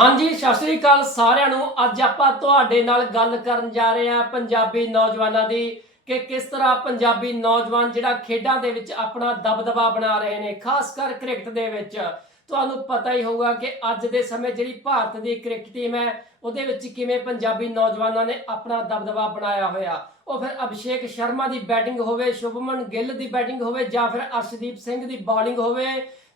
ਹਾਂਜੀ, ਸਤਿ ਸ੍ਰੀ ਅਕਾਲ ਸਾਰਿਆਂ ਨੂੰ। ਅੱਜ ਆਪਾਂ ਤੁਹਾਡੇ ਨਾਲ ਗੱਲ ਕਰਨ ਜਾ ਰਹੇ ਹਾਂ ਪੰਜਾਬੀ ਨੌਜਵਾਨਾਂ ਦੀ ਕਿ ਕਿਸ ਤਰ੍ਹਾਂ ਪੰਜਾਬੀ ਨੌਜਵਾਨ ਜਿਹੜਾ ਖੇਡਾਂ ਦੇ ਵਿੱਚ ਆਪਣਾ ਦਬਦਬਾ ਬਣਾ ਰਹੇ ਨੇ, ਖਾਸ ਕਰ ਕ੍ਰਿਕਟ ਦੇ ਵਿੱਚ। ਤੁਹਾਨੂੰ ਪਤਾ ਹੀ ਹੋਊਗਾ ਕਿ ਅੱਜ ਦੇ ਸਮੇਂ ਜਿਹੜੀ ਭਾਰਤ ਦੀ ਕ੍ਰਿਕਟ ਟੀਮ ਹੈ, ਉਹਦੇ ਵਿੱਚ ਕਿਵੇਂ ਪੰਜਾਬੀ ਨੌਜਵਾਨਾਂ ਨੇ ਆਪਣਾ ਦਬਦਬਾ ਬਣਾਇਆ ਹੋਇਆ। ਉਹ ਫਿਰ ਅਭਿਸ਼ੇਕ ਸ਼ਰਮਾ ਦੀ ਬੈਟਿੰਗ ਹੋਵੇ, ਸ਼ੁਭਮਨ ਗਿੱਲ ਦੀ ਬੈਟਿੰਗ ਹੋਵੇ ਜਾਂ ਫਿਰ ਅਰਸ਼ਦੀਪ ਸਿੰਘ ਦੀ ਬੌਲਿੰਗ ਹੋਵੇ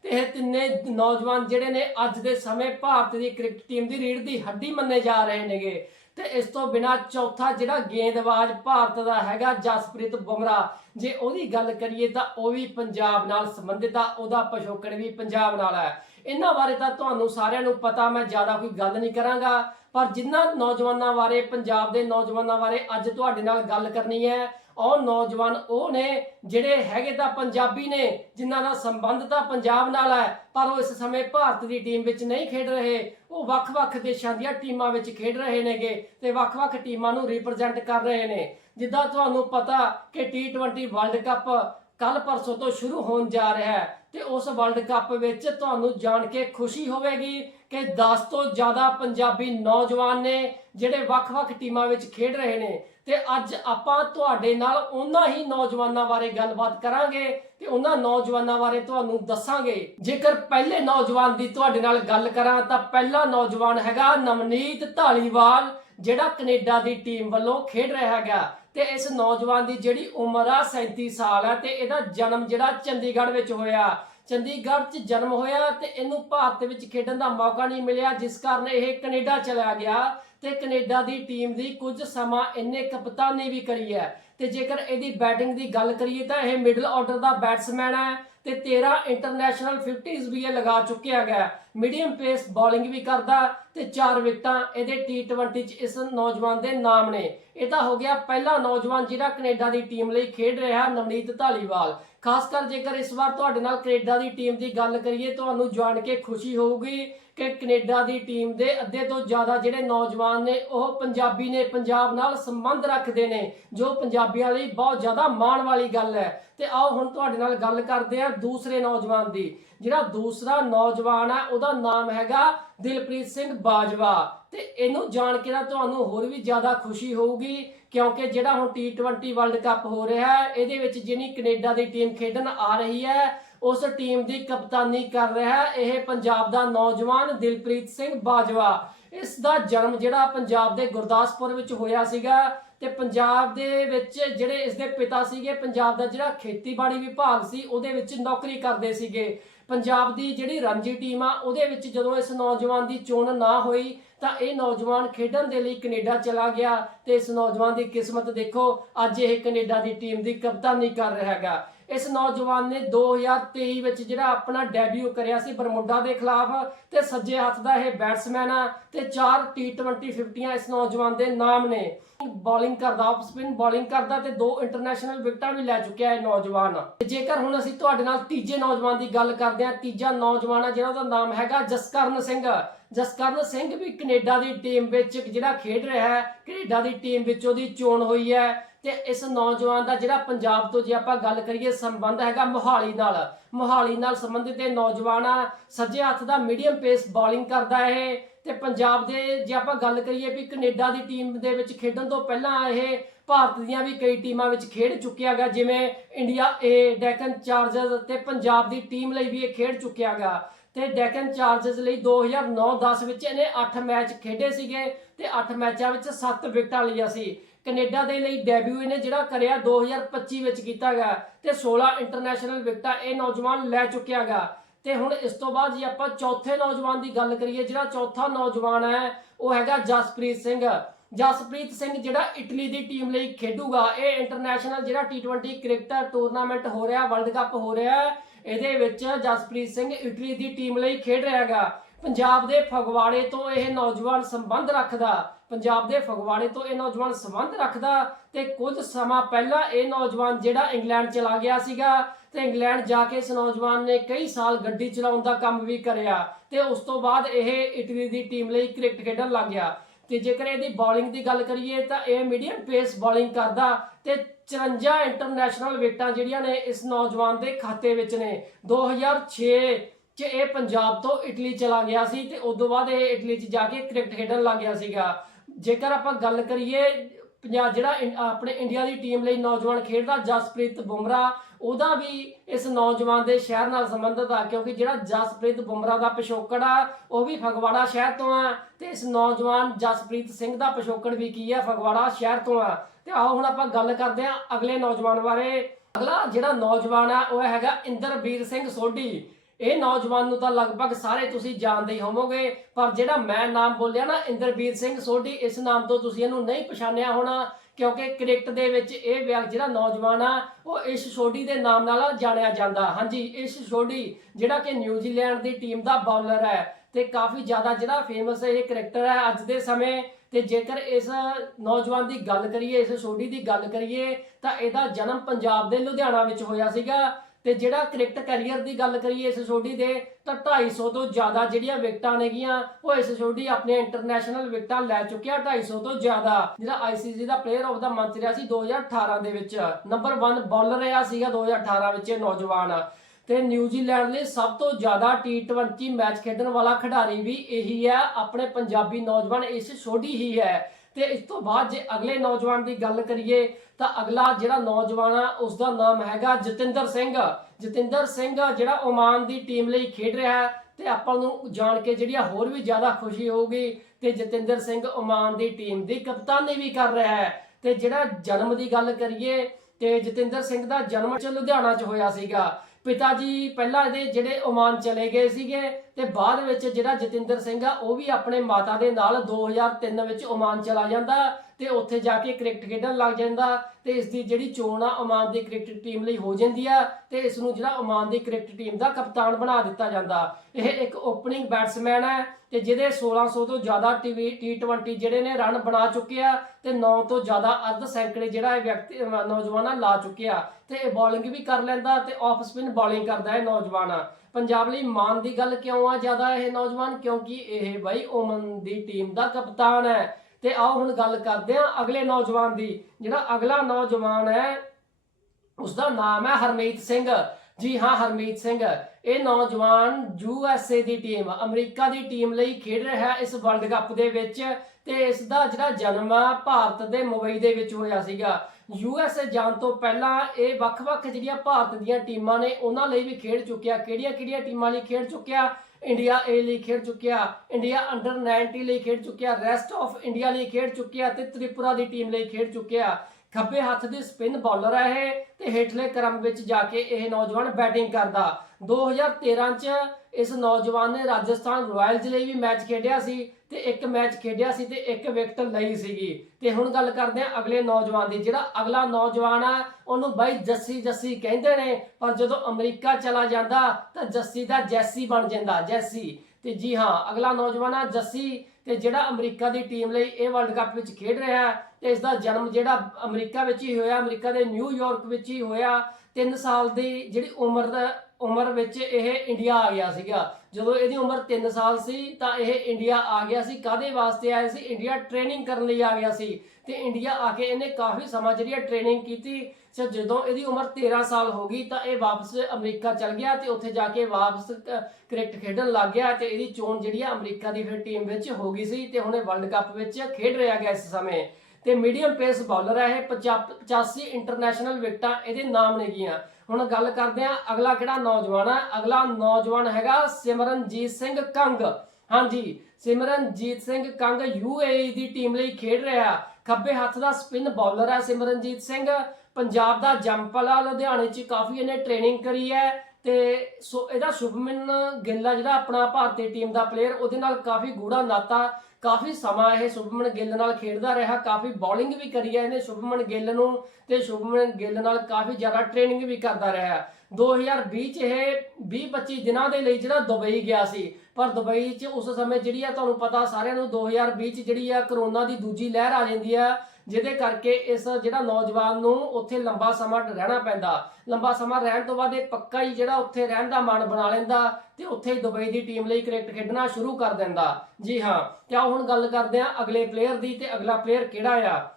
ਤੇ ਇਹ ਤਿੰਨੇ ਨੌਜਵਾਨ ਜਿਹੜੇ ਨੇ ਅੱਜ ਦੇ ਸਮੇਂ ਭਾਰਤ ਦੀ ਕ੍ਰਿਕਟ ਟੀਮ ਦੀ ਰੀੜ ਦੀ ਹੱਡੀ ਮੰਨੇ ਜਾ ਰਹੇ ਨੇਗੇ। ਤੇ ਇਸ ਤੋਂ ਬਿਨਾ ਚੌਥਾ ਜਿਹੜਾ ਗੇਂਦਬਾਜ਼ ਭਾਰਤ ਦਾ ਹੈਗਾ ਜਸਪ੍ਰੀਤ ਬੁਮਰਾਹ। ਜੇ ਉਹਦੀ ਗੱਲ ਕਰੀਏ ਤਾਂ ਉਹ ਵੀ ਪੰਜਾਬ ਨਾਲ ਸੰਬੰਧਿਤ ਆ, ਉਹਦਾ ਪਿਛੋਕੜ ਵੀ ਪੰਜਾਬ ਨਾਲ ਹੈ ਇਹਨਾਂ ਬਾਰੇ ਤਾਂ ਤੁਹਾਨੂੰ ਸਾਰਿਆਂ ਨੂੰ ਪਤਾ, ਮੈਂ ਜ਼ਿਆਦਾ ਕੋਈ ਗੱਲ ਨਹੀਂ ਕਰਾਂਗਾ। ਪਰ ਜਿਨ੍ਹਾਂ ਨੌਜਵਾਨਾਂ ਬਾਰੇ, ਪੰਜਾਬ ਦੇ ਨੌਜਵਾਨਾਂ ਬਾਰੇ ਅੱਜ ਤੁਹਾਡੇ ਨਾਲ ਗੱਲ ਕਰਨੀ ਹੈ, ਉਹ ਨੌਜਵਾਨ ਉਹ ਨੇ ਜਿਹੜੇ ਹੈਗੇ ਤਾਂ ਪੰਜਾਬੀ ਨੇ, ਜਿਨ੍ਹਾਂ ਦਾ ਸੰਬੰਧ ਤਾਂ ਪੰਜਾਬ ਨਾਲ ਹੈ, ਪਰ ਉਹ ਇਸ ਸਮੇਂ ਭਾਰਤ ਦੀ ਟੀਮ ਵਿੱਚ ਨਹੀਂ ਖੇਡ ਰਹੇ। ਉਹ ਵੱਖ-ਵੱਖ ਦੇਸ਼ਾਂ ਦੀਆਂ ਟੀਮਾਂ ਵਿੱਚ ਖੇਡ ਰਹੇ ਨੇਗੇ ਤੇ ਵੱਖ-ਵੱਖ ਟੀਮਾਂ ਨੂੰ ਰਿਪਰੈਜ਼ੈਂਟ ਕਰ ਰਹੇ ਨੇ। ਜਿੱਦਾਂ ਤੁਹਾਨੂੰ ਪਤਾ ਕਿ T20 ਵਰਲਡ ਕੱਪ ਕੱਲ ਪਰਸੋਂ ਤੋਂ ਸ਼ੁਰੂ ਹੋਣ ਜਾ ਰਿਹਾ ਹੈ ਤੇ ਉਸ ਵਰਲਡ ਕੱਪ ਵਿੱਚ ਤੁਹਾਨੂੰ ਜਾਣ ਕੇ ਖੁਸ਼ੀ ਹੋਵੇਗੀ ਕਿ 10 ਤੋਂ ਜ਼ਿਆਦਾ ਪੰਜਾਬੀ ਨੌਜਵਾਨ ਨੇ ਜਿਹੜੇ ਵੱਖ-ਵੱਖ ਟੀਮਾਂ ਵਿੱਚ ਖੇਡ ਰਹੇ ਨੇ ਤੇ ਅੱਜ ਆਪਾਂ ਤੁਹਾਡੇ ਨਾਲ ਉਹਨਾਂ ਹੀ ਨੌਜਵਾਨਾਂ ਬਾਰੇ ਗੱਲਬਾਤ ਕਰਾਂਗੇ ਤੇ ਉਹਨਾਂ ਨੌਜਵਾਨਾਂ ਬਾਰੇ ਤੁਹਾਨੂੰ ਦੱਸਾਂਗੇ। ਜੇਕਰ ਪਹਿਲੇ ਨੌਜਵਾਨ ਦੀ ਤੁਹਾਡੇ ਨਾਲ ਗੱਲ ਕਰਾਂ ਤਾਂ ਪਹਿਲਾ ਨੌਜਵਾਨ ਹੈਗਾ ਨਵਨੀਤ ਢਾਲੀਵਾਲ ਜਿਹੜਾ ਕੈਨੇਡਾ ਦੀ ਟੀਮ ਵੱਲੋਂ ਖੇਡ ਰਿਹਾ ਹੈਗਾ। ਤੇ ਇਸ ਨੌਜਵਾਨ ਦੀ ਜਿਹੜੀ ਉਮਰ ਆ 37 ਸਾਲ ਹੈ ਤੇ ਇਹਦਾ ਜਨਮ ਜਿਹੜਾ ਚੰਡੀਗੜ੍ਹ ਵਿੱਚ ਹੋਇਆ। ਚੰਡੀਗੜ੍ਹ 'ਚ ਜਨਮ ਹੋਇਆ ਤੇ ਇਹਨੂੰ ਭਾਰਤ ਵਿੱਚ ਖੇਡਣ ਦਾ ਮੌਕਾ ਨਹੀਂ ਮਿਲਿਆ, ਜਿਸ ਕਾਰਨ ਇਹ ਕੈਨੇਡਾ ਚਲਾ ਗਿਆ ਤੇ ਕੈਨੇਡਾ ਦੀ ਟੀਮ ਦੀ ਕੁਝ ਸਮਾਂ ਇਹਨੇ ਕਪਤਾਨੀ ਵੀ ਕਰੀ ਹੈ। ਤੇ ਜੇਕਰ ਇਹਦੀ ਬੈਟਿੰਗ ਦੀ ਗੱਲ ਕਰੀਏ ਤਾਂ ਇਹ ਮਿਡਲ ਆਰਡਰ ਦਾ ਬੈਟਸਮੈਨ ਹੈ। ਤੇ 13 ਇੰਟਰਨੈਸ਼ਨਲ 50s ਵੀ ਇਹ ਲਗਾ ਚੁੱਕਿਆ ਗਿਆ ਮੀਡੀਅਮ ਪੇਸ ਬੋਲਿੰਗ ਵੀ ਕਰਦਾ ਤੇ ਚਾਰ ਵਿਕਟਾਂ ਇਹਦੇ T20 ਚ ਇਸ ਨੌਜਵਾਨ ਦੇ ਨਾਮ ਨੇ। ਇਹ ਤਾਂ ਹੋ ਗਿਆ ਪਹਿਲਾ ਨੌਜਵਾਨ ਜਿਹੜਾ ਕੈਨੇਡਾ ਦੀ ਟੀਮ ਲਈ ਖੇਡ ਰਿਹਾ ਨਵਨੀਤ ਢਾਲੀਵਾਲ ਖਾਸ ਕਰ ਜੇਕਰ ਇਸ ਵਾਰ ਤੁਹਾਡੇ ਨਾਲ ਕੈਨੇਡਾ ਦੀ ਟੀਮ ਦੀ ਗੱਲ ਕਰੀਏ, ਤੁਹਾਨੂੰ ਜਾਣ ਕੇ ਖੁਸ਼ੀ ਹੋਊਗੀ ਕਿ ਕੈਨੇਡਾ ਦੀ ਟੀਮ ਦੇ ਅੱਧੇ ਤੋਂ ਜ਼ਿਆਦਾ ਜਿਹੜੇ ਨੌਜਵਾਨ ਨੇ, ਉਹ ਪੰਜਾਬੀ ਨੇ ਪੰਜਾਬ ਨਾਲ ਸੰਬੰਧ ਰੱਖਦੇ ਨੇ, ਜੋ ਪੰਜਾਬੀਆਂ ਲਈ ਬਹੁਤ ਜ਼ਿਆਦਾ ਮਾਣ ਵਾਲੀ ਗੱਲ ਹੈ। ਤੇ ਆਓ ਹੁਣ ਤੁਹਾਡੇ ਨਾਲ ਗੱਲ ਕਰਦੇ ਹਾਂ ਦੂਸਰੇ ਨੌਜਵਾਨ ਦੀ। ਜਿਹੜਾ ਦੂਸਰਾ ਨੌਜਵਾਨ ਹੈ ਉਹਦਾ ਨਾਮ ਹੈਗਾ ਦਿਲਪ੍ਰੀਤ ਸਿੰਘ ਬਾਜਵਾ। ਤੇ ਇਹਨੂੰ ਜਾਣ ਕੇ ਤਾਂ ਤੁਹਾਨੂੰ ਹੋਰ ਵੀ ਜ਼ਿਆਦਾ ਖੁਸ਼ੀ ਹੋਊਗੀ, ਕਿਉਂਕਿ ਜਿਹੜਾ ਹੁਣ T20 ਵਰਲਡ ਕੱਪ ਹੋ ਰਿਹਾ ਹੈ, ਇਹਦੇ ਵਿੱਚ ਜਿਹਨੀ ਕੈਨੇਡਾ ਦੀ ਟੀਮ ਖੇਡਣ ਆ ਰਹੀ ਹੈ ਉਸ ਟੀਮ ਦੀ ਕਪਤਾਨੀ ਕਰ ਰਿਹਾ ਹੈ। ਇਹ ਪੰਜਾਬ ਦਾ ਨੌਜਵਾਨ ਦਿਲਪ੍ਰੀਤ ਸਿੰਘ ਬਾਜਵਾ। ਇਸ ਦਾ ਜਨਮ ਜਿਹੜਾ ਪੰਜਾਬ ਦੇ ਗੁਰਦਾਸਪੁਰ ਵਿੱਚ ਹੋਇਆ ਸੀਗਾ ਤੇ ਪੰਜਾਬ ਦੇ ਵਿੱਚ ਜਿਹੜੇ ਇਸ ਦੇ ਪਿਤਾ ਸੀਗੇ, ਪੰਜਾਬ ਦਾ ਜਿਹੜਾ ਖੇਤੀਬਾੜੀ ਵਿਭਾਗ ਸੀ, ਉਹਦੇ ਵਿੱਚ ਨੌਕਰੀ ਕਰਦੇ ਸੀਗੇ। ਪੰਜਾਬ ਦੀ ਜਿਹੜੀ ਰਣਜੀ ਟੀਮ ਆ, ਉਹਦੇ ਵਿੱਚ ਜਦੋਂ ਇਸ ਨੌਜਵਾਨ ਦੀ ਚੋਣ ਨਾ ਹੋਈ, ਤਾਂ ਇਹ ਨੌਜਵਾਨ ਖੇਡਣ ਦੇ ਲਈ ਕੈਨੇਡਾ ਚਲਾ ਗਿਆ ਤੇ ਇਸ ਨੌਜਵਾਨ ਦੀ ਕਿਸਮਤ ਦੇਖੋ, ਅੱਜ ਇਹ ਕੈਨੇਡਾ ਦੀ ਟੀਮ ਦੀ ਕਪਤਾਨੀ ਕਰ ਰਿਹਾ ਹੈਗਾ। ਇਸ ਨੌਜਵਾਨ ਨੇ 2023 ਵਿੱਚ ਜਿਹੜਾ ਆਪਣਾ ਡੈਬਿਊ ਕਰਿਆ ਸੀ ਬਰਮੁਡਾ ਦੇ ਖਿਲਾਫ ਤੇ ਸੱਜੇ ਹੱਥ ਦਾ ਇਹ ਬੈਟਸਮੈਨ ਆ ਤੇ 4 T20 50 ਇਸ ਨੌਜਵਾਨ ਦੇ ਨਾਮ ਨੇ। ਬੋਲਿੰਗ ਕਰਦਾ ਆਫ ਸਪਿਨ ਬੋਲਿੰਗ ਕਰਦਾ ਤੇ ਦੋ ਇੰਟਰਨੈਸ਼ਨਲ ਵਿਕਟਾਂ ਵੀ ਲੈ ਚੁੱਕਿਆ ਹੈ ਨੌਜਵਾਨ। ਤੇ ਜੇਕਰ ਹੁਣ ਅਸੀਂ ਤੁਹਾਡੇ ਨਾਲ ਤੀਜੇ ਨੌਜਵਾਨ ਦੀ ਗੱਲ ਕਰਦੇ ਹਾਂ, ਤੀਜਾ ਨੌਜਵਾਨ ਆ ਜਿਹੜਾ ਉਹਦਾ ਨਾਮ ਹੈਗਾ ਜਸਕਰਨ ਸਿੰਘ। ਜਸਕਰਨ ਸਿੰਘ ਵੀ ਕੈਨੇਡਾ ਦੀ ਟੀਮ ਵਿੱਚ ਜਿਹੜਾ ਖੇਡ ਰਿਹਾ ਹੈ, ਕੈਨੇਡਾ ਦੀ ਟੀਮ ਵਿੱਚ ਉਹਦੀ ਚੋਣ ਹੋਈ ਹੈ। ਤੇ ਇਸ ਨੌਜਵਾਨ ਦਾ ਜਿਹੜਾ ਪੰਜਾਬ ਤੋਂ ਜੇ ਆਪਾਂ ਗੱਲ ਕਰੀਏ ਸੰਬੰਧ ਹੈਗਾ ਮੋਹਾਲੀ ਨਾਲ। ਮੋਹਾਲੀ ਨਾਲ ਸੰਬੰਧਿਤ ਇਹ ਨੌਜਵਾਨ ਆ, ਸੱਜੇ ਹੱਥ ਦਾ ਮੀਡੀਅਮ ਪੇਸ ਬੋਲਿੰਗ ਕਰਦਾ ਇਹ। ਤੇ ਪੰਜਾਬ ਦੇ ਜੇ ਆਪਾਂ ਗੱਲ ਕਰੀਏ ਵੀ ਕੈਨੇਡਾ ਦੀ ਟੀਮ ਦੇ ਵਿੱਚ ਖੇਡਣ ਤੋਂ ਪਹਿਲਾਂ ਇਹ ਭਾਰਤ ਦੀਆਂ ਵੀ ਕਈ ਟੀਮਾਂ ਵਿੱਚ ਖੇਡ ਚੁੱਕਿਆ ਗਿਆ ਜਿਵੇਂ ਇੰਡੀਆ ਏ ਡੈਕਨ ਚਾਰਜਰਸ ਤੇ ਪੰਜਾਬ ਦੀ ਟੀਮ ਲਈ ਵੀ ਇਹ ਖੇਡ ਚੁੱਕਿਆ ਗਿਆ ਤੇ ਡੈਕਨ ਚਾਰਜਰਸ ਲਈ 2009-10 ਵਿੱਚ ਇਹਨੇ 8 ਮੈਚ ਖੇਡੇ ਸੀਗੇ ਤੇ 8 ਮੈਚਾਂ ਵਿੱਚ 7 ਵਿਕਟਾਂ ਲਈਆਂ ਸੀ। ਕੈਨੇਡਾ ਦੇ ਲਈ ਡੈਬਿਊ ਇਹਨੇ ਜਿਹੜਾ ਕਰਿਆ 2025 ਵਿੱਚ ਕੀਤਾ ਗਿਆ ਤੇ 16 ਇੰਟਰਨੈਸ਼ਨਲ ਵਿਕਟਾਂ ਇਹ ਨੌਜਵਾਨ ਲੈ ਚੁੱਕਿਆ ਗਿਆ ਤੇ ਹੁਣ ਇਸ ਤੋਂ ਬਾਅਦ ਜੇ ਆਪਾਂ ਚੌਥੇ ਨੌਜਵਾਨ ਦੀ ਗੱਲ ਕਰੀਏ, ਜਿਹੜਾ ਚੌਥਾ ਨੌਜਵਾਨ ਹੈ, ਉਹ ਹੈਗਾ ਜਸਪ੍ਰੀਤ ਸਿੰਘ। ਜਸਪ੍ਰੀਤ ਸਿੰਘ ਜਿਹੜਾ ਇਟਲੀ ਦੀ ਟੀਮ ਲਈ ਖੇਡੂਗਾ, ਇਹ ਇੰਟਰਨੈਸ਼ਨਲ ਜਿਹੜਾ T20 ਕ੍ਰਿਕਟ ਟੂਰਨਾਮੈਂਟ ਹੋ ਰਿਹਾ ਵਰਲਡ ਕੱਪ ਹੋ ਰਿਹਾ, ਇਹਦੇ ਵਿੱਚ ਜਸਪ੍ਰੀਤ ਸਿੰਘ ਇਟਲੀ ਦੀ ਟੀਮ ਲਈ ਖੇਡ ਰਿਹਾ ਹੈਗਾ ਪੰਜਾਬ ਦੇ ਫਗਵਾੜੇ ਤੋਂ ਇਹ ਨੌਜਵਾਨ ਸੰਬੰਧ ਰੱਖਦਾ, ਪੰਜਾਬ ਦੇ ਫਗਵਾੜੇ ਤੋਂ ਇਹ ਨੌਜਵਾਨ ਸੰਬੰਧ ਰੱਖਦਾ ਤੇ ਕੁਝ ਸਮਾਂ ਪਹਿਲਾਂ ਇਹ ਨੌਜਵਾਨ ਜਿਹੜਾ ਇੰਗਲੈਂਡ ਚਲਾ ਗਿਆ ਸੀਗਾ ਤੇ ਇੰਗਲੈਂਡ ਜਾ ਕੇ ਇਸ ਨੌਜਵਾਨ ਨੇ ਕਈ ਸਾਲ ਗੱਡੀ ਚਲਾਉਣ ਦਾ ਕੰਮ ਵੀ ਕਰਿਆ ਤੇ ਉਸ ਤੋਂ ਬਾਅਦ ਇਹ ਇਟਲੀ ਦੀ ਟੀਮ ਲਈ ਕ੍ਰਿਕਟ ਖੇਡਣ ਲੱਗ ਗਿਆ। ਤੇ ਜੇਕਰ ਇਹਦੀ ਬੋਲਿੰਗ ਦੀ ਗੱਲ ਕਰੀਏ ਤਾਂ ਇਹ ਮੀਡੀਅਮ ਪੇਸ ਬੋਲਿੰਗ ਕਰਦਾ ਤੇ 54 ਇੰਟਰਨੈਸ਼ਨਲ ਵਿਕਟਾਂ ਜਿਹੜੀਆਂ ਨੇ ਇਸ ਨੌਜਵਾਨ ਦੇ ਖਾਤੇ ਵਿੱਚ ਨੇ 2006 ਕਿ ਇਹ ਪੰਜਾਬ ਤੋਂ ਇਟਲੀ ਚਲਾ ਗਿਆ ਸੀ ਤੇ ਉਸ ਤੋਂ ਬਾਅਦ ਇਹ ਇਟਲੀ 'ਚ ਜਾ ਕੇ ਕ੍ਰਿਕਟ ਖੇਡਣ ਲੱਗ ਗਿਆ ਸੀਗਾ। ਜੇਕਰ ਆਪਾਂ ਗੱਲ ਕਰੀਏ, ਪੰਜਾਬ ਜਿਹੜਾ ਇੰ- ਆਪਣੇ ਇੰਡੀਆ ਦੀ ਟੀਮ ਲਈ ਨੌਜਵਾਨ ਖੇਡਦਾ ਜਸਪ੍ਰੀਤ ਬੁਮਰਾ, ਉਹਦਾ ਵੀ ਇਸ ਨੌਜਵਾਨ ਦੇ ਸ਼ਹਿਰ ਨਾਲ ਸੰਬੰਧਿਤ ਆ, ਕਿਉਂਕਿ ਜਿਹੜਾ ਜਸਪ੍ਰੀਤ ਬੁਮਰਾ ਦਾ ਪਿਛੋਕੜ ਆ, ਉਹ ਵੀ ਫਗਵਾੜਾ ਸ਼ਹਿਰ ਤੋਂ ਆ ਤੇ ਇਸ ਨੌਜਵਾਨ ਜਸਪ੍ਰੀਤ ਸਿੰਘ ਦਾ ਪਿਛੋਕੜ ਵੀ ਕੀ ਆ, ਫਗਵਾੜਾ ਸ਼ਹਿਰ ਤੋਂ ਆ। ਤੇ ਆਓ ਹੁਣ ਆਪਾਂ ਗੱਲ ਕਰਦੇ ਆ ਅਗਲੇ ਨੌਜਵਾਨ ਬਾਰੇ। ਅਗਲਾ ਜਿਹੜਾ ਨੌਜਵਾਨ ਆ, ਉਹ ਹੈਗਾ ਇੰਦਰਬੀਰ ਸਿੰਘ ਸੋਢੀ। ਇਹ ਨੌਜਵਾਨ ਨੂੰ ਤਾਂ ਲਗਭਗ ਸਾਰੇ ਤੁਸੀਂ ਜਾਣਦੇ ਹੀ ਹੋਵੋਗੇ, ਪਰ ਜਿਹੜਾ ਮੈਂ ਨਾਮ ਬੋਲਿਆ ਨਾ, ਇੰਦਰਬੀਰ ਸਿੰਘ ਸੋਢੀ, ਇਸ ਨਾਮ ਤੋਂ ਤੁਸੀਂ ਇਹਨੂੰ ਨਹੀਂ ਪਛਾਣਿਆ ਹੋਣਾ, ਕਿਉਂਕਿ ਕ੍ਰਿਕਟ ਦੇ ਵਿੱਚ ਇਹ ਵਿਅਕਤੀ ਜਿਹੜਾ ਨੌਜਵਾਨ ਆ, ਉਹ ਇਸ ਸੋਢੀ ਦੇ ਨਾਮ ਨਾਲ ਜਾਣਿਆ ਜਾਂਦਾ। ਹਾਂਜੀ, ਇਸ ਸੋਢੀ, ਜਿਹੜਾ ਕਿ ਨਿਊਜ਼ੀਲੈਂਡ ਦੀ ਟੀਮ ਦਾ ਬੌਲਰ ਹੈ ਤੇ ਕਾਫੀ ਜ਼ਿਆਦਾ ਜਿਹੜਾ ਫੇਮਸ ਇਹ ਕ੍ਰਿਕਟਰ ਹੈ ਅੱਜ ਦੇ ਸਮੇਂ। ਤੇ ਜੇਕਰ ਇਸ ਨੌਜਵਾਨ ਦੀ ਗੱਲ ਕਰੀਏ, ਇਸ ਸੋਢੀ ਦੀ ਗੱਲ ਕਰੀਏ, ਤਾਂ ਇਹਦਾ ਜਨਮ ਪੰਜਾਬ ਦੇ ਲੁਧਿਆਣਾ ਵਿੱਚ ਹੋਇਆ ਸੀਗਾ। ਤੇ ਜਿਹੜਾ ਕ੍ਰਿਕਟ ਕੈਰੀਅਰ ਦੀ ਗੱਲ ਕਰੀਏ ਇਸ ਛੋਟੀ ਦੇ, ਤਾਂ 250 ਤੋਂ ਜ਼ਿਆਦਾ ਜਿਹੜੀਆਂ ਵਿਕਟਾਂ ਨੇਗੀਆਂ, ਉਹ ਇਸ ਛੋਟੀ ਆਪਣੇ ਇੰਟਰਨੈਸ਼ਨਲ ਵਿਕਟਾਂ ਲੈ ਚੁੱਕਿਆ 250 ਤੋਂ ਜ਼ਿਆਦਾ। ਜਿਹੜਾ ਆਈਸੀਸੀ ਦਾ ਪਲੇਅਰ ਆਫ ਦਾ ਮੰਥ ਰਿਹਾ ਸੀ 2018 ਦੇ ਵਿੱਚ। ਨੰਬਰ 1 ਬੌਲਰ ਰਿਹਾ ਸੀਗਾ 2018 ਵਿੱਚ ਇਹ ਨੌਜਵਾਨ। ਤੇ ਨਿਊਜ਼ੀਲੈਂਡ ਲਈ ਸਭ ਤੋਂ ਜ਼ਿਆਦਾ T20 ਮੈਚ ਖੇਡਣ ਵਾਲਾ ਖਿਡਾਰੀ ਵੀ ਇਹੀ ਹੈ, ਆਪਣੇ ਪੰਜਾਬੀ ਨੌਜਵਾਨ ਇਸ ਛੋਟੀ ਹੀ ਹੈ। ਤੇ ਇਸ ਤੋਂ ਬਾਅਦ ਜੇ ਅਗਲੇ ਨੌਜਵਾਨ ਦੀ ਗੱਲ ਕਰੀਏ ਤਾਂ ਅਗਲਾ ਜਿਹੜਾ ਨੌਜਵਾਨ ਆ ਉਸ ਦਾ ਨਾਮ ਹੈਗਾ ਜਤਿੰਦਰ ਸਿੰਘ। ਜਤਿੰਦਰ ਸਿੰਘ ਜਿਹੜਾ ਓਮਾਨ ਦੀ ਟੀਮ ਲਈ ਖੇਡ ਰਿਹਾ ਹੈ ਤੇ ਆਪਾਂ ਨੂੰ ਜਾਣ ਕੇ ਜਿਹੜੀ ਆ ਹੋਰ ਵੀ ਜ਼ਿਆਦਾ ਖੁਸ਼ੀ ਹੋਊਗੀ ਤੇ ਜਤਿੰਦਰ ਸਿੰਘ ਓਮਾਨ ਦੀ ਟੀਮ ਦੀ ਕਪਤਾਨੀ ਵੀ ਕਰ ਰਿਹਾ ਹੈ। ਤੇ ਜਿਹੜਾ ਜਨਮ ਦੀ ਗੱਲ ਕਰੀਏ ਤੇ ਜਤਿੰਦਰ ਸਿੰਘ ਦਾ ਜਨਮ ਚ ਲੁਧਿਆਣਾ ਚ ਹੋਇਆ ਸੀਗਾ। ਪਿਤਾ ਜੀ ਪਹਿਲਾਂ ਇਹਦੇ ਜਿਹੜੇ ਓਮਾਨ ਚਲੇ ਗਏ ਸੀਗੇ ਤੇ ਬਾਅਦ ਵਿੱਚ ਜਿਹੜਾ ਜਤਿੰਦਰ ਸਿੰਘ ਆ, ਉਹ ਵੀ ਆਪਣੇ ਮਾਤਾ ਦੇ ਨਾਲ 2003 ਵਿੱਚ ਓਮਾਨ ਚਲਾ ਜਾਂਦਾ ਤੇ ਉੱਥੇ ਜਾ ਕੇ ਕ੍ਰਿਕਟ ਖੇਡਣ ਲੱਗ ਜਾਂਦਾ। ਤੇ ਇਸ ਦੀ ਜਿਹੜੀ ਚੋਣ ਆ ਓਮਾਨ ਦੀ ਕ੍ਰਿਕਟ ਟੀਮ ਲਈ ਹੋ ਜਾਂਦੀ ਆ ਤੇ ਇਸ ਨੂੰ ਜਿਹੜਾ ਓਮਾਨ ਦੀ ਕ੍ਰਿਕਟ ਟੀਮ ਦਾ ਕਪਤਾਨ ਬਣਾ ਦਿੱਤਾ ਜਾਂਦਾ। ਇਹ ਇੱਕ ਓਪਨਿੰਗ ਬੈਟਸਮੈਨ ਹੈ ਤੇ ਜਿਹਦੇ 1600 ਤੋਂ ਜ਼ਿਆਦਾ ਟੀਵੀ T20 ਜਿਹੜੇ ਨੇ ਰਨ ਬਣਾ ਚੁੱਕੇ ਆ ਤੇ 9 ਤੋਂ ਜ਼ਿਆਦਾ ਅਰਧ ਸੈਂਕੜੇ ਜਿਹੜਾ ਇਹ ਵਿਅਕਤੀ ਨੌਜਵਾਨ ਆ ਲਾ ਚੁੱਕਿਆ ਤੇ ਇਹ ਬੋਲਿੰਗ ਵੀ ਕਰ ਲੈਂਦਾ ਤੇ ਆਫ ਸਪਿਨ ਬੋਲਿੰਗ ਕਰਦਾ ਹੈ ਨੌਜਵਾਨ। ਪੰਜਾਬ ਲਈ ਮਾਨ ਦੀ ਗੱਲ ਕਿਉਂ ਆ ਜ਼ਿਆਦਾ ਇਹ ਨੌਜਵਾਨ? ਕਿਉਂਕਿ ਇਹ ਬਾਈ ਓਮਨ ਦੀ ਟੀਮ ਦਾ ਕਪਤਾਨ ਹੈ। ਤੇ ਆਓ ਹੁਣ ਗੱਲ ਕਰਦੇ ਹਾਂ ਅਗਲੇ ਨੌਜਵਾਨ ਦੀ, ਜਿਹੜਾ ਅਗਲਾ ਨੌਜਵਾਨ ਹੈ ਉਸ ਦਾ ਨਾਮ ਹੈ ਹਰਮੀਤ ਸਿੰਘ। ਜੀ ਹਾਂ, ਹਰਮੀਤ ਸਿੰਘ। ਇਹ ਨੌਜਵਾਨ ਯੂ ਐੱਸ ਏ ਦੀ ਟੀਮ ਅਮਰੀਕਾ ਦੀ ਟੀਮ ਲਈ ਖੇਡ ਰਿਹਾ ਹੈ ਇਸ ਵਰਲਡ ਕੱਪ ਦੇ ਵਿੱਚ ਤੇ ਇਸ ਦਾ ਜਿਹੜਾ ਜਨਮ ਆ, ਭਾਰਤ ਦੇ ਮੁੰਬਈ ਦੇ ਵਿੱਚ ਹੋਇਆ ਸੀਗਾ। ਯੂ ਐੱਸ ਏ ਜਾਣ ਤੋਂ ਪਹਿਲਾਂ ਇਹ ਵੱਖ-ਵੱਖ ਜਿਹੜੀਆਂ ਭਾਰਤ ਦੀਆਂ ਟੀਮਾਂ ਨੇ, ਉਹਨਾਂ ਲਈ ਵੀ ਖੇਡ ਚੁੱਕਿਆ, ਕਿਹੜੀਆਂ-ਕਿਹੜੀਆਂ ਟੀਮਾਂ ਲਈ ਖੇਡ ਚੁੱਕਿਆ ਇੰਡੀਆ ਏ ਲਈ ਖੇਡ ਚੁੱਕਿਆ, ਇੰਡੀਆ ਅੰਡਰ 90 ਲਈ ਖੇਡ ਚੁੱਕਿਆ ਰੈਸਟ ਆਫ ਇੰਡੀਆ ਲਈ ਖੇਡ ਚੁੱਕਿਆ ਤੇ ਤ੍ਰਿਪੁਰਾ ਦੀ ਟੀਮ ਲਈ ਖੇਡ ਚੁੱਕਿਆ। ਖੱਬੇ ਹੱਥ ਦੇ ਸਪਿਨ ਬੌਲਰ ਹੈ ਇਹ ਤੇ ਹੇਠਲੇ ਕ੍ਰਮ ਵਿੱਚ ਜਾ ਕੇ ਇਹ ਨੌਜਵਾਨ ਬੈਟਿੰਗ ਕਰਦਾ। 2013 ਚ ਇਸ ਨੌਜਵਾਨ ਨੇ ਰਾਜਸਥਾਨ ਰਾਇਲਸ ਲਈ ਵੀ ਮੈਚ ਖੇਡਿਆ ਸੀ ਤੇ ਇੱਕ ਮੈਚ ਖੇਡਿਆ ਸੀ ਤੇ ਇੱਕ ਵਿਕਟ ਲਈ ਸੀਗੀ। ਤੇ ਹੁਣ ਗੱਲ ਕਰਦੇ ਆ ਅਗਲੇ ਨੌਜਵਾਨ ਦੀ, ਜਿਹੜਾ ਅਗਲਾ ਨੌਜਵਾਨ ਆ, ਉਹਨੂੰ ਬਾਈ ਜੱਸੀ ਜੱਸੀ ਕਹਿੰਦੇ ਨੇ, ਪਰ ਜਦੋਂ ਅਮਰੀਕਾ ਚਲਾ ਜਾਂਦਾ ਤਾਂ ਜੱਸੀ ਦਾ ਜੈਸੀ ਬਣ ਜਾਂਦਾ, ਜੈਸੀ। ਤੇ ਜੀ ਹਾਂ, ਅਗਲਾ ਨੌਜਵਾਨ ਆ ਜੱਸੀ ਤੇ ਜਿਹੜਾ ਅਮਰੀਕਾ ਦੀ ਟੀਮ ਲਈ ਇਹ ਵਰਲਡ ਕੱਪ ਵਿੱਚ ਖੇਡ ਰਿਹਾ ਹੈ ਤੇ ਇਸ ਦਾ ਜਨਮ ਜਿਹੜਾ ਅਮਰੀਕਾ ਵਿੱਚ ਹੀ ਹੋਇਆ, ਅਮਰੀਕਾ ਦੇ ਨਿਊਯਾਰਕ ਵਿੱਚ ਹੀ ਹੋਇਆ। 3 ਸਾਲ ਦੀ ਜਿਹੜੀ ਉਮਰ ਦਾ ਉਮਰ ਵਿੱਚ ਇਹ ਇੰਡੀਆ ਆ ਗਿਆ ਸੀਗਾ। ਜਦੋਂ ਇਹਦੀ ਉਮਰ 3 ਸਾਲ ਸੀ, ਤਾਂ ਇਹ ਇੰਡੀਆ ਆ ਗਿਆ ਸੀ। ਕਾਦੇ ਵਾਸਤੇ ਆਇਆ ਸੀ? ਇੰਡੀਆ ਟ੍ਰੇਨਿੰਗ ਕਰਨ ਲਈ ਆ ਗਿਆ ਸੀ। ਤੇ ਇੰਡੀਆ ਆ ਕੇ ਇਹਨੇ ਕਾਫੀ ਸਮਾਂ ਜਿਹੜੀ ਟ੍ਰੇਨਿੰਗ ਕੀਤੀ, ਤੇ ਜਦੋਂ ਇਹਦੀ ਉਮਰ 13 ਸਾਲ ਹੋ ਗਈ, ਤਾਂ ਇਹ ਵਾਪਸ ਅਮਰੀਕਾ ਚਲ ਗਿਆ ਤੇ ਉੱਥੇ ਜਾ ਕੇ ਵਾਪਸ ਕ੍ਰਿਕਟ ਖੇਡਣ ਲੱਗ ਗਿਆ ਤੇ ਇਹਦੀ ਚੋਣ ਜਿਹੜੀ ਆ ਅਮਰੀਕਾ ਦੀ ਫਿਰ ਟੀਮ ਵਿੱਚ ਹੋ ਗਈ ਸੀ ਤੇ ਹੁਣ ਇਹ ਵਰਲਡ ਕੱਪ ਵਿੱਚ ਖੇਡ ਰਿਹਾ ਗਿਆ ਇਸ ਸਮੇਂ। ਤੇ ਮੀਡੀਅਮ ਪੇਸ ਬੌਲਰ ਹੈ ਇਹ 85 ਇੰਟਰਨੈਸ਼ਨਲ ਵਿਕਟਾਂ ਇਹਦੇ ਨਾਮ ਨੇਗੀਆਂ ਹੁਣ ਗੱਲ ਕਰਦੇ ਆ ਅਗਲਾ ਕਿਹੜਾ ਨੌਜਵਾਨ ਹੈ? ਅਗਲਾ ਨੌਜਵਾਨ ਹੈਗਾ ਸਿਮਰਨਜੀਤ ਸਿੰਘ ਕੰਗ। ਹਾਂਜੀ, ਸਿਮਰਨਜੀਤ ਸਿੰਘ ਕੰਗ ਯੂਏਈ ਦੀ ਟੀਮ ਲਈ ਖੇਡ ਰਿਹਾ। ਖੱਬੇ ਹੱਥ ਦਾ ਸਪਿਨ ਬੌਲਰ ਹੈ ਸਿਮਰਨਜੀਤ ਸਿੰਘ। ਪੰਜਾਬ ਦਾ ਜੰਪਲਾ ਲੁਧਿਆਣੇ 'ਚ ਕਾਫੀ ਇਹਨੇ ਟ੍ਰੇਨਿੰਗ ਕਰੀ ਹੈ ਤੇ ਸੋ ਇਹਦਾ ਸ਼ੁਭਮਨ ਗਿੱਲ ਜਿਹੜਾ ਆਪਣਾ ਭਾਰਤੀ ਟੀਮ ਦਾ ਪਲੇਅਰ ਉਹਦੇ ਨਾਲ ਕਾਫੀ ਗੂੜਾ ਨਾਤਾ ਕਾਫੀ ਸਮਾਂ ਇਹ ਸ਼ੁਭਮਨ ਗਿੱਲ ਨਾਲ ਖੇਡਦਾ ਰਿਹਾ, ਕਾਫੀ ਬੌਲਿੰਗ ਵੀ ਕਰੀ ਹੈ ਇਹਨੇ ਸ਼ੁਭਮਨ ਗਿੱਲ ਨੂੰ ਤੇ ਸ਼ੁਭਮਨ ਗਿੱਲ ਨਾਲ ਕਾਫੀ ਜ਼ਿਆਦਾ ਟ੍ਰੇਨਿੰਗ ਵੀ ਕਰਦਾ ਰਿਹਾ। 2020 ਚ ਇਹ 20-25 ਦਿਨਾਂ ਦੇ ਲਈ ਜਿਹੜਾ ਦੁਬਈ ਗਿਆ ਸੀ, ਪਰ ਦੁਬਈ 'ਚ ਉਸ ਸਮੇਂ ਜਿਹੜੀ ਆ ਤੁਹਾਨੂੰ ਪਤਾ ਸਾਰਿਆਂ ਨੂੰ 2020 ਚ ਜਿਹੜੀ ਆ ਕਰੋਨਾ ਦੀ ਦੂਜੀ ਲਹਿਰ ਆ ਜਾਂਦੀ ਆ ਜਿਹਦੇ ਕਰਕੇ ਇਸ ਜਿਹੜਾ ਨੌਜਵਾਨ ਨੂੰ ਉੱਥੇ ਲੰਬਾ ਸਮਾਂ ਰਹਿਣਾ ਪੈਂਦਾ। ਲੰਬਾ ਸਮਾਂ ਰਹਿਣ ਤੋਂ ਬਾਅਦ ਇਹ ਪੱਕਾ ਹੀ ਜਿਹੜਾ ਉੱਥੇ ਰਹਿਣ ਦਾ ਮਨ ਬਣਾ ਲੈਂਦਾ ਤੇ ਉੱਥੇ ਹੀ ਦੁਬਈ ਦੀ ਟੀਮ ਲਈ ਕ੍ਰਿਕਟ ਖੇਡਣਾ ਸ਼ੁਰੂ ਕਰ ਦਿੰਦਾ। ਜੀ ਹਾਂ, ਕਿਆ ਹੁਣ ਗੱਲ ਕਰਦੇ ਆ ਅਗਲੇ ਪਲੇਅਰ ਦੀ ਤੇ ਅਗਲਾ ਪਲੇਅਰ ਕਿਹੜਾ ਆ?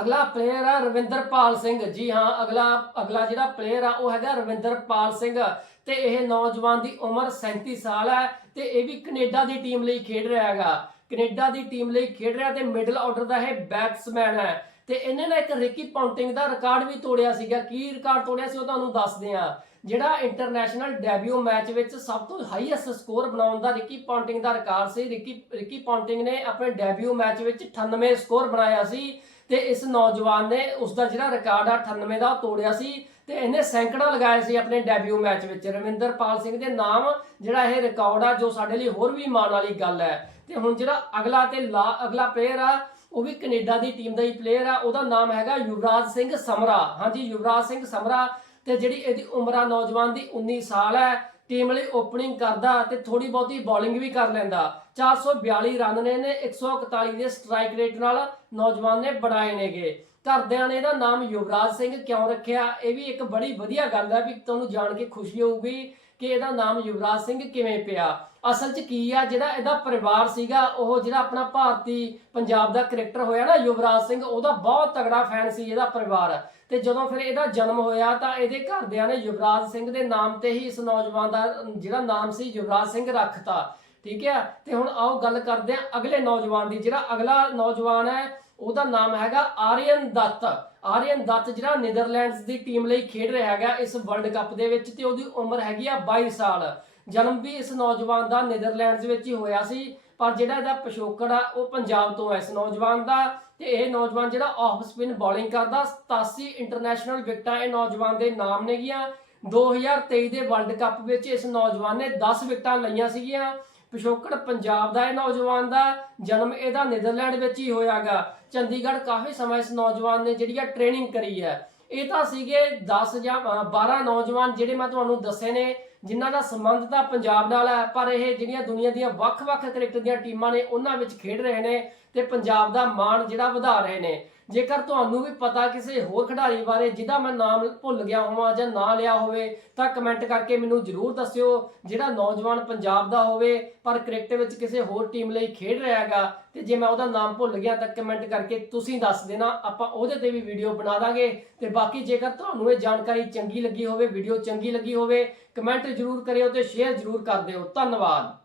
ਅਗਲਾ ਪਲੇਅਰ ਆ ਰਵਿੰਦਰਪਾਲ ਸਿੰਘ। ਜੀ ਹਾਂ, ਅਗਲਾ ਅਗਲਾ ਜਿਹੜਾ ਪਲੇਅਰ ਆ ਉਹ ਹੈਗਾ ਰਵਿੰਦਰਪਾਲ ਸਿੰਘ ਤੇ ਇਹ ਨੌਜਵਾਨ ਦੀ ਉਮਰ 37 ਸਾਲ ਹੈ ਤੇ ਇਹ ਵੀ ਕੈਨੇਡਾ ਦੀ ਟੀਮ ਲਈ ਖੇਡ ਰਿਹਾ ਹੈਗਾ। ਕੈਨੇਡਾ ਦੀ ਟੀਮ ਲਈ ਖੇਡ ਰਿਹਾ ਤੇ ਮਿਡਲ ਆਰਡਰ ਦਾ ਇਹ ਬੈਟਸਮੈਨ ਹੈ। ਤੇ ਇਹਨੇ ਨਾ ਇੱਕ ਰਿਕੀ ਪੌਂਟਿੰਗ ਦਾ ਰਿਕਾਰਡ ਵੀ ਤੋੜਿਆ ਸੀਗਾ। ਕੀ ਰਿਕਾਰਡ ਤੋੜਿਆ ਸੀ ਉਹ ਤੁਹਾਨੂੰ ਦੱਸਦੇ ਆ ਜਿਹੜਾ ਇੰਟਰਨੈਸ਼ਨਲ ਡੈਬਿਊ ਮੈਚ ਵਿੱਚ ਸਭ ਤੋਂ ਹਾਈਐਸਟ ਸਕੋਰ ਬਣਾਉਣ ਦਾ ਰਿਕੀ ਪੌਂਟਿੰਗ ਦਾ ਰਿਕਾਰਡ ਸੀ। ਰਿਕੀ ਰਿਕੀ ਪੌਂਟਿੰਗ ਨੇ ਆਪਣੇ ਡੈਬਿਊ ਮੈਚ ਵਿੱਚ 98 ਸਕੋਰ ਬਣਾਇਆ ਸੀ ਤੇ ਇਸ ਨੌਜਵਾਨ ਨੇ ਉਸ ਦਾ ਜਿਹੜਾ ਰਿਕਾਰਡ ਆ 98 ਦਾ ਤੋੜਿਆ ਸੀ ਤੇ ਇਹਨੇ ਸੈਂਕੜਾ ਲਗਾਏ ਸੀ ਆਪਣੇ ਡੈਬਿਊ ਮੈਚ ਵਿੱਚ। ਰਵਿੰਦਰਪਾਲ ਸਿੰਘ ਦੇ ਨਾਮ ਜਿਹੜਾ ਇਹ ਰਿਕਾਰਡ ਆ ਜੋ ਸਾਡੇ ਲਈ ਹੋਰ ਵੀ ਮਾਣ ਵਾਲੀ ਗੱਲ ਹੈ। ਤੇ ਹੁਣ ਜਿਹੜਾ ਅਗਲਾ ਤੇ ਲਾ, ਅਗਲਾ ਪਲੇਅਰ ਆ, ਉਹ ਵੀ ਕੈਨੇਡਾ ਦੀ ਟੀਮ ਦਾ ਹੀ ਪਲੇਅਰ ਆ, ਉਹਦਾ ਨਾਮ ਹੈਗਾ ਯੁਵਰਾਜ ਸਿੰਘ ਸਮਰਾ। ਹਾਂਜੀ, ਯੁਵਰਾਜ ਸਿੰਘ ਸਮਰਾ ਤੇ ਜਿਹੜੀ ਇਹਦੀ ਉਮਰ ਆ ਨੌਜਵਾਨ ਦੀ 19 ਸਾਲ ਹੈ ਟੀਮ ਲਈ ਓਪਨਿੰਗ ਕਰਦਾ ਤੇ ਥੋੜੀ ਬਹੁਤੀ ਬੋਲਿੰਗ ਵੀ ਕਰ ਲੈਂਦਾ। 442 ਰਨ ਨੇ ਨੇ 141 ਦੇ ਸਟ੍ਰਾਈਕ ਰੇਟ ਨਾਲ ਨੌਜਵਾਨ ਨੇ ਬਣਾਏ ਨੇਗੇ। ਘਰਦਿਆਂ ਨੇ ਇਹਦਾ ਨਾਮ ਯੁਵਰਾਜ ਸਿੰਘ ਕਿਉਂ ਰੱਖਿਆ? ਇਹ ਵੀ ਇੱਕ ਬੜੀ ਵਧੀਆ ਗੱਲ ਹੈ ਵੀ ਤੁਹਾਨੂੰ ਜਾਣ ਕੇ ਖੁਸ਼ੀ ਹੋਊਗੀ ਕਿ ਇਹਦਾ ਨਾਮ ਯੁਵਰਾਜ ਸਿੰਘ ਕਿਵੇਂ ਪਿਆ। ਅਸਲ 'ਚ ਕੀ ਆ, ਜਿਹੜਾ ਇਹਦਾ ਪਰਿਵਾਰ ਸੀਗਾ, ਉਹ ਜਿਹੜਾ ਆਪਣਾ ਭਾਰਤੀ ਪੰਜਾਬ ਦਾ ਕ੍ਰਿਕਟਰ ਹੋਇਆ ਨਾ ਯੁਵਰਾਜ ਸਿੰਘ, ਉਹਦਾ ਬਹੁਤ ਤਗੜਾ ਫੈਨ ਸੀ ਇਹਦਾ ਪਰਿਵਾਰ। ਤੇ ਜਦੋਂ ਫਿਰ ਇਹਦਾ ਜਨਮ ਹੋਇਆ ਤਾਂ ਇਹਦੇ ਘਰਦਿਆਂ ਨੇ ਯੁਵਰਾਜ ਸਿੰਘ ਦੇ ਨਾਮ ਤੇ ਹੀ ਇਸ ਨੌਜਵਾਨ ਦਾ ਜਿਹੜਾ ਨਾਮ ਸੀ ਯੁਵਰਾਜ ਸਿੰਘ ਰੱਖਤਾ। ਠੀਕ ਹੈ ਤੇ ਹੁਣ ਆਓ ਗੱਲ ਕਰਦੇ ਹਾਂ ਅਗਲੇ ਨੌਜਵਾਨ ਦੀ, ਜਿਹੜਾ ਅਗਲਾ ਨੌਜਵਾਨ ਹੈ ਉਹਦਾ ਨਾਮ ਹੈਗਾ ਆਰੀਅਨ ਦੱਤ। ਆਰੀਅਨ ਦੱਤ ਜਿਹੜਾ ਨੀਦਰਲੈਂਡਸ ਦੀ ਟੀਮ ਲਈ ਖੇਡ ਰਿਹਾ ਹੈਗਾ ਇਸ ਵਰਲਡ ਕੱਪ ਦੇ ਵਿੱਚ ਤੇ ਉਹਦੀ ਉਮਰ ਹੈਗੀ ਆ 22 ਸਾਲ। ਜਨਮ ਵੀ ਇਸ ਨੌਜਵਾਨ ਦਾ ਨੀਦਰਲੈਂਡਸ ਵਿੱਚ ਹੀ ਹੋਇਆ ਸੀ, ਪਰ ਜਿਹੜਾ ਇਹਦਾ ਪਿਛੋਕੜ ਆ, ਉਹ ਪੰਜਾਬ ਤੋਂ ਹੈ ਇਸ ਨੌਜਵਾਨ ਦਾ ਤੇ ਇਹ ਨੌਜਵਾਨ ਜਿਹੜਾ ਆਫ ਸਪਿਨ ਬੋਲਿੰਗ ਕਰਦਾ 87 ਇੰਟਰਨੈਸ਼ਨਲ ਵਿਕਟਾਂ ਇਹ ਨੌਜਵਾਨ ਦੇ ਨਾਮ ਨੇਗੀਆਂ। 2023 ਦੇ ਵਰਲਡ ਕੱਪ ਵਿੱਚ ਇਸ ਨੌਜਵਾਨ ਨੇ 10 ਵਿਕਟਾਂ ਲਈਆਂ ਸੀਗੀਆਂ। ਪਿਛੋਕੜ ਪੰਜਾਬ ਦਾ ਇਹ ਨੌਜਵਾਨ ਦਾ ਜਨਮ ਇਹਦਾ ਨੀਦਰਲੈਂਡ ਵਿੱਚ ਹੀ ਹੋਇਆਗਾ। ਚੰਡੀਗੜ੍ਹ ਕਾਫੀ ਸਮਾਂ ਇਸ ਨੌਜਵਾਨ ਨੇ ਜਿਹੜੀ ਆ ਟ੍ਰੇਨਿੰਗ ਕਰੀ ਹੈ। ਇਹ ਤਾਂ ਸੀਗੇ 10 ਜਾਂ ਅ, 12 ਨੌਜਵਾਨ ਜਿਹੜੇ ਮੈਂ ਤੁਹਾਨੂੰ ਦੱਸੇ ਨੇ ਜਿਨ੍ਹਾਂ ਦਾ ਸੰਬੰਧ ਤਾਂ ਪੰਜਾਬ ਨਾਲ ਹੈ ਪਰ ਇਹ ਜਿਹੜੀਆਂ ਦੁਨੀਆ ਦੀਆਂ ਵੱਖ-ਵੱਖ ਕ੍ਰਿਕਟ ਦੀਆਂ ਟੀਮਾਂ ਨੇ ਉਹਨਾਂ ਵਿੱਚ ਖੇਡ ਰਹੇ ਨੇ ਤੇ ਪੰਜਾਬ ਦਾ ਮਾਣ ਜਿਹੜਾ ਵਧਾ ਰਹੇ ਨੇ। ਜੇਕਰ ਤੁਹਾਨੂੰ ਵੀ ਪਤਾ ਕਿਸੇ ਹੋਰ ਖਿਡਾਰੀ ਬਾਰੇ ਜਿਹਦਾ ਮੈਂ ਨਾਮ ਭੁੱਲ ਗਿਆ ਹੋਵਾਂ ਜਾਂ ਨਾ ਲਿਆ ਹੋਵੇ, ਤਾਂ ਕਮੈਂਟ ਕਰਕੇ ਮੈਨੂੰ ਜਰੂਰ ਦੱਸਿਓ। ਜਿਹੜਾ ਨੌਜਵਾਨ ਪੰਜਾਬ ਦਾ ਹੋਵੇ, ਪਰ ਕ੍ਰਿਕਟ ਵਿੱਚ ਕਿਸੇ ਹੋਰ ਟੀਮ ਲਈ ਖੇਡ ਰਿਹਾ ਹੈਗਾ, ਤੇ ਜੇ ਮੈਂ ਉਹਦਾ ਨਾਮ ਭੁੱਲ ਗਿਆ ਤਾਂ ਕਮੈਂਟ ਕਰਕੇ ਤੁਸੀਂ ਦੱਸ ਦੇਣਾ, ਆਪਾਂ ਉਹਦੇ ਤੇ ਵੀ ਵੀਡੀਓ ਬਣਾ ਦਾਂਗੇ। ਤੇ ਬਾਕੀ ਜੇਕਰ ਤੁਹਾਨੂੰ ਇਹ ਜਾਣਕਾਰੀ ਚੰਗੀ ਲੱਗੀ ਹੋਵੇ ਵੀਡੀਓ ਚੰਗੀ ਲੱਗੀ ਹੋਵੇ ਕਮੈਂਟ ਜਰੂਰ ਕਰਿਓ ਤੇ ਸ਼ੇਅਰ ਜਰੂਰ ਕਰ ਦਿਓ। ਧੰਨਵਾਦ।